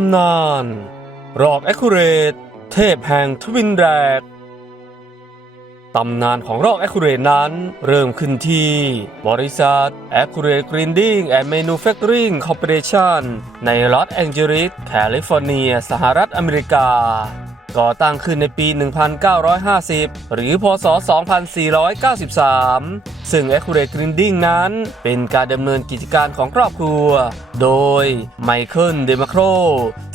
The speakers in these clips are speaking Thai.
ำนานรอกแอคคูเรตเทพแห่งทวินแรกตำนานของรอกแอคคูเรตนั้น เริ่มขึ้นที่ บริษัท Accurate Grinding and Manufacturing Corporation ในลอสแองเจลิสแคลิฟอร์เนีย สหรัฐอเมริกา ก่อตั้งขึ้นในปี 1950 หรือ พศ 2493 ซึ่ง Accurate Grinding นั้น เป็นการดำเนินกิจการของครอบครัว โดยไมเคิลเดมาโคร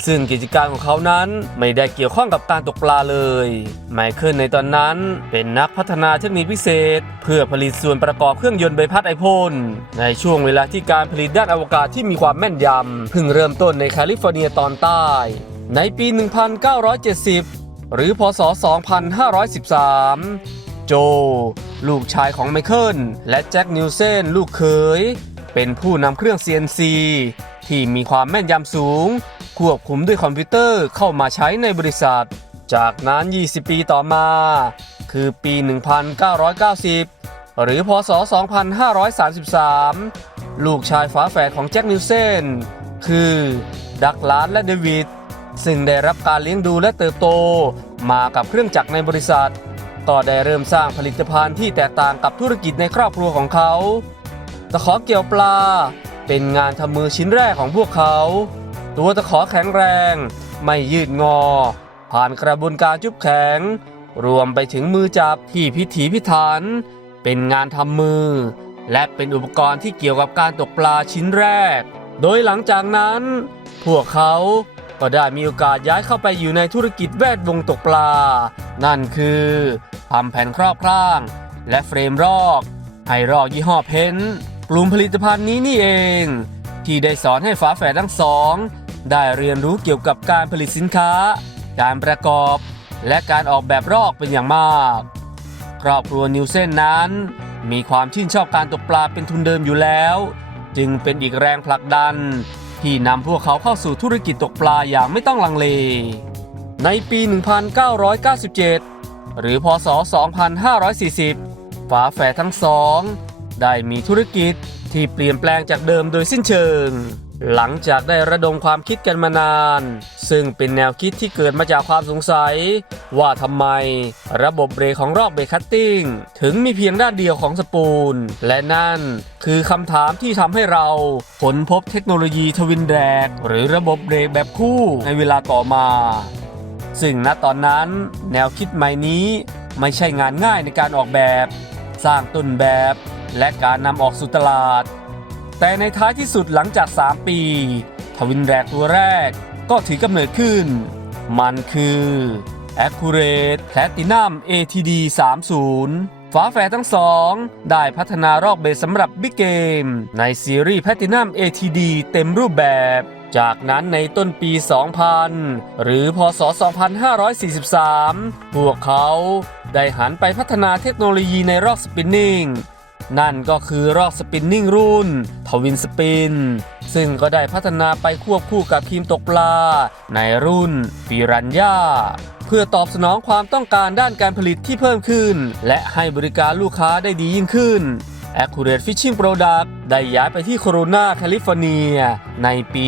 ซึ่งกิจการของเขานั้นไม่ได้เกี่ยวข้องกับการตกปลาเลย ไมเคิลในตอนนั้นเป็นนักพัฒนาเทคนิคพิเศษ เพื่อผลิตส่วนประกอบเครื่องยนต์ใบพัดไอพ่นในช่วงเวลาที่การผลิตด้านอวกาศที่มีความแม่นยำเพิ่งเริ่มต้นในแคลิฟอร์เนียตอนใต้ ในปี 1970 หรือพศ 2513 โจ ลูกชายของไมเคิล และแจ็คนิวเซนลูกเขย เป็นผู้นำเครื่อง CNC ที่มีความแม่นยำสูง ควบคุมด้วยคอมพิวเตอร์เข้ามาใช้ในบริษัท จากนั้น 20 ปีต่อมา คือปี 1990 หรือพศ 2533 ลูกชายฝาแฝดของแจ็คนิวเซนคือดักลาสและเดวิด ซึ่งได้รับการเลี้ยงดูและเติบโต มากับเครื่องจักรในบริษัทก็ได้เริ่มสร้างผลิตภัณฑ์ที่แตกต่างกับธุรกิจในครอบครัวของเขาตะขอเกี่ยวปลา เป็นงานทำมือชิ้นแรกของพวกเขา ตัวตะขอแข็งแรง ไม่ยืดงอ ผ่านกระบวนการจุบแข็ง รวมไปถึงมือจับที่พิถีพิถัน เป็นงานทำมือ และเป็นอุปกรณ์ที่เกี่ยวกับการตกปลาชิ้นแรก โดยหลังจากนั้น พวกเขา ก็ได้มีโอกาสย้ายเข้าไปอยู่ในธุรกิจแวดวงตกปลา นั่นคือทำแผ่นครอบคร่าง และเฟรมรอก ให้รอกยี่ห้อเพนกลุ่มผลิตภัณฑ์นี้นี่เอง ที่ได้สอนให้ฝาแฝดทั้งสอง ได้เรียนรู้เกี่ยวกับการผลิตสินค้า การประกอบ และการออกแบบรอกเป็นอย่างมาก ครอบครัวนิวเซนนั้น มีความชื่นชอบการตกปลาเป็นทุนเดิมอยู่แล้ว จึงเป็นอีกแรงผลักดัน ที่นำพวกเขาเข้าสู่ธุรกิจตกปลาอย่างไม่ต้องลังเล ในปี 1997 หรือพศ 2540 ฝาแฝดทั้งสอง ได้มีธุรกิจที่เปลี่ยนแปลงจากเดิมโดยสิ้นเชิง หลังจากได้ระดมความคิดกันมานาน ซึ่งเป็นแนวคิดที่เกิดมาจากความสงสัย ว่าทำไมระบบเบรกของรอกเบรกคัตติ้งถึงมีเพียงด้านเดียวของสปูล และนั่นคือคำถามที่ทำให้เราค้นพบเทคโนโลยีทวินแรกหรือระบบเบรกแบบคู่ในเวลาต่อมา ซึ่งณตอนนั้นแนวคิดใหม่นี้ไม่ใช่งานง่ายในการออกแบบ สร้างต้นแบบ และการนำออกสู่ตลาด แต่ในท้ายที่สุดหลังจาก 3 ปี ทวินแรกตัวแรกก็ถือกำเนิดขึ้น มันคือ Accurate Platinum ATD 30 ฝาแฝดทั้งสอง ได้พัฒนารอกเบสสำหรับ Big Game ในซีรีส์ Platinum ATD เต็มรูปแบบ จากนั้นในต้นปี 2000 หรือพศ 2543 พวกเขาได้หันไปพัฒนาเทคโนโลยีในรอกสปินนิ่ง นั่นก็คือรอกสปินนิ่งรุ่นทวินสปิน ซึ่งก็ได้พัฒนาไปควบคู่กับทีมตกปลา ในรุ่นฟิรันยาเพื่อตอบสนองความต้องการด้านการผลิตที่เพิ่มขึ้น และให้บริการลูกค้าได้ดียิ่งขึ้น Accurate Fishing Product ได้ย้ายไปที่โคโรนาแคลิฟอร์เนีย ในปี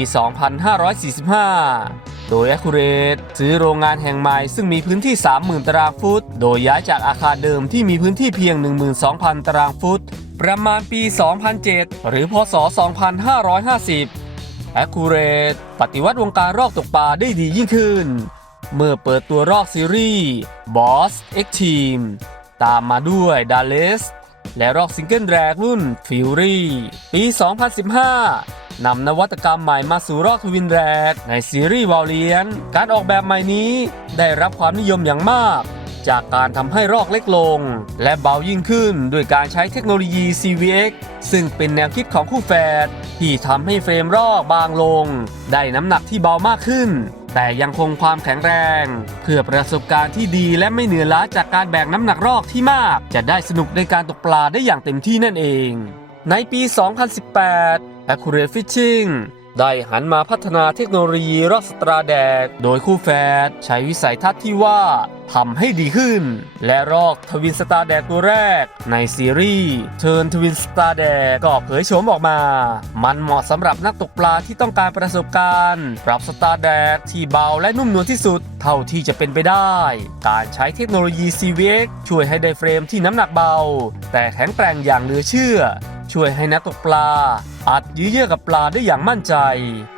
2545 โดย Accurate ซื้อโรงงานแห่งใหม่ซึ่งมีพื้นที่ 30,000 ตารางฟุต โดยย้ายจากอาคารเดิมที่มีพื้นที่เพียง 12,000 ตารางฟุต ประมาณปี 2007 หรือพศ 2550 Accurate ปฏิวัติวงการรอกตกปลาได้ดียิ่งขึ้น เมื่อเปิดตัวรอกซีรีส์ Boss X Team ตามมาด้วย Dallas และรอกซิงเกิลแรกรุ่น Fury ปี 2015 นำนวัตกรรมใหม่มาสู่รอกทวินแรกในซีรีส์วอลเลียน การออกแบบใหม่นี้ได้รับความนิยมอย่างมาก จากการทำให้รอกเล็กลง และเบายิ่งขึ้นด้วยการใช้เทคโนโลยี CVX ซึ่งเป็นแนวคิดของคู่แฝดที่ทำให้เฟรมรอกบางลง ได้น้ำหนักที่เบามากขึ้น แต่ยังคงความแข็งแรง เพื่อประสบการณ์ที่ดีและไม่เหนื่อยล้าจากการแบกน้ำหนักรอกที่มาก จะได้สนุกในการตกปลาได้อย่างเต็มที่นั่นเอง ในปี 2018 Accurate Fishing ได้หันมาพัฒนาเทคโนโลยีรอกสตราแดก โดยคู่แฝดใช้วิสัยทัศน์ที่ว่าทำให้ดีขึ้น และรอกทวินสตาร์แดกตัวแรก ในซีรีส์เทิร์นทวินสตาร์แดกก็เผยโฉมออกมา มันเหมาะสำหรับนักตกปลาที่ต้องการประสบการณ์ปรับสตาร์แดกที่เบาและนุ่มนวลที่สุด เท่าที่จะเป็นไปได้ การใช้เทคโนโลยี CVX ช่วยให้ได้เฟรมที่น้ำหนักเบา แต่แข็งแกร่งอย่างเหลือเชื่อ ช่วยให้นักตกปลา อัดยื้อเยื่อกับปลาได้อย่างมั่นใจ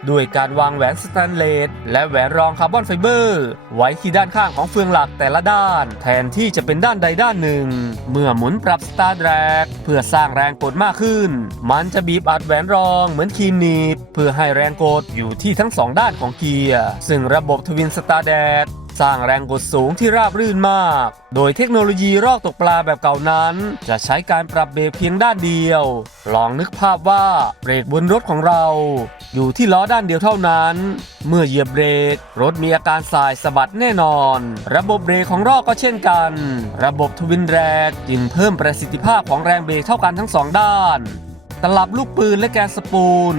ด้วยการวางแหวนสแตนเลสและแหวนรองคาร์บอนไฟเบอร์ ไว้ที่ด้านข้างของเฟืองหลักแต่ละด้าน แทนที่จะเป็นด้านใดด้านหนึ่ง เมื่อหมุนปรับสตาร์แดกเพื่อสร้างแรงกดมากขึ้น มันจะบีบอัดแหวนรองเหมือนครีมหนีบเพื่อให้แรงกดอยู่ที่ทั้งสองด้านของเกียร์ซึ่งระบบทวินสตาร์แดก สร้างแรงกดสูงที่ราบรื่นมาก โดยเทคโนโลยีรอกตกปลาแบบเก่านั้น จะใช้การปรับเบรกเพียงด้านเดียว ลองนึกภาพว่าเบรกบนรถของเรา อยู่ที่ล้อด้านเดียวเท่านั้น เมื่อเหยียบเบรก รถมีอาการสายสะบัดแน่นอน ระบบเบรกของรอกก็เช่นกัน ระบบทวินแรกจึงเพิ่มประสิทธิภาพของแรงเบรกเท่ากันทั้งสองด้าน ตลับลูกปืนและแกนสปูล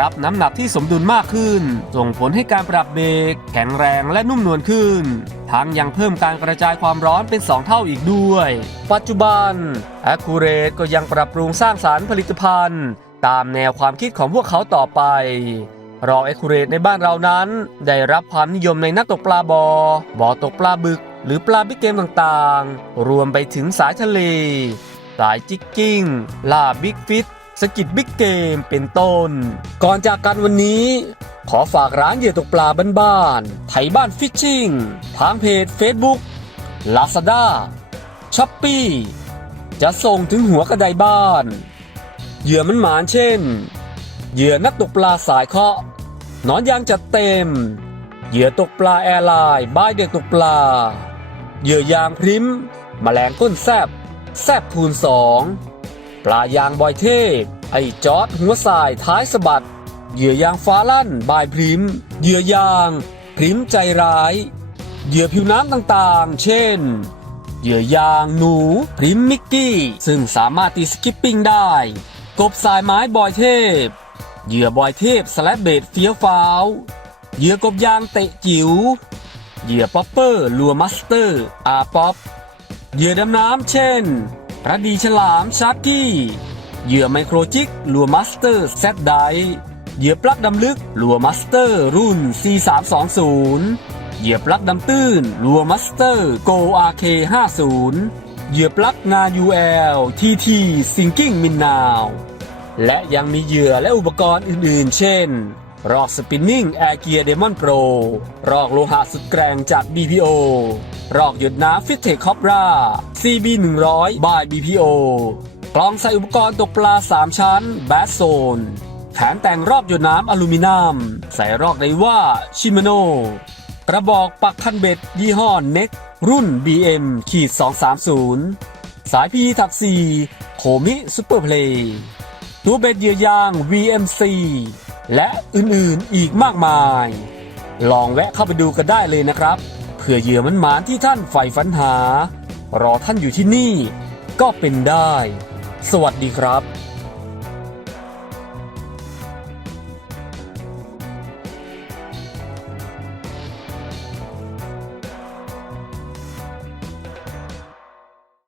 รับน้ำหนักที่สมดุลมากขึ้น ส่งผลให้การปรับเบรกแข็งแรงและนุ่มนวลขึ้น ทั้งยังเพิ่มการกระจายความร้อนเป็น 2 เท่าอีกด้วย ปัจจุบัน a c c u r a t e ก็ยังปรับปรุงสร้างสารรค์ผลิตภัณฑ์ ตามแนวความคิดของพวกเขาต่อไปรอ a c c u r a t e ในบ้านเรานั้น ได้รับความนิยมในนักตกปลาบอบ่อตกปลาบึก หรือปลาบิ๊กเกมต่างๆ รวมไปถึงสายทะเล สายจิกกิ้งล่าบิ๊กฟิต สกิดบิ๊กเกมเป็นต้น ก่อนจากกันวันนี้ ขอฝากร้านเหยื่อตกปลาบ้านๆไทยบ้านฟิชชิ่งทางเพจ Facebook Lazada s h o p e e จะส่งถึงหัวกระไดบ้าน เหยื่อมันหมานเช่น เหยื่อนักตกปลาสายเคาะหนอนยางจัดเต็ม เหยื่อตกปลาแอร์ไลน์บายเด็กตกปลา เหยื่อยางพริมแมลงก้นแซบแซบคูณสอง ปลายางบอยเทพ ไอจอดหัวสายท้ายสะบัด เหยื่อยางฟ้าลั่นบายพริม เหยื่อยาง พริมใจร้าย เหยื่อผิวน้ำต่างๆ เช่น เหยื่อยางหนู พริมมิกกี้ ซึ่งสามารถตีสกิปปิ้งได้ กบสายไม้บอยเทพ เหยื่อบอยเทพสแลบเบดเฟี้ยวฟ้าว เหยื่อกบยางเตะจิ๋ว เหยื่อป๊อปเปอร์ลัวมัสเตอร์อาป๊อป เหยื่อดำน้ำเช่น กระดีฉลามชาร์กี้ เหยื่อไมโครจิกลัวมัสเตอร์แซดไดเหยื่อปลั๊กดำลึกลัวมัสเตอร์รุ่น C320 เหยื่อปลั๊กดำตื้นลัวมัสเตอร์ Go RK50 เหยื่อปลั๊กงา UL TT Sinking Min Now และยังมีเหยื่อและอุปกรณ์อื่นๆ เช่น รอกสปินนิ่ง Air Gear Demon Pro รอกโลหะสุดแกร่งจาก BPO รอกหยดน้ำฟิตเทคคอปรา CB 100 by BPO กล่องใส่อุปกรณ์ตกปลา 3 ชั้น b a s z o n e แผนแต่งรอบหยดน้ำอลูมิเนียม ใส่รอกไดว่าชิมโน กระบอกปักคันเบ็ด ยี่ห้อ NEC รุ่น BM ขีด230 สายพีถัก4โคมิซูเปอร์เพลย์ตัวเบ็ดเหยื่อยาง VMC และอื่นๆอีกมากมาย ลองแวะเข้าไปดูกันได้เลยนะครับ เพื่อเหยื่อมันหมานที่ท่านใฝ่ฝันหา รอท่านอยู่ที่นี่ ก็เป็นได้ สวัสดีครับ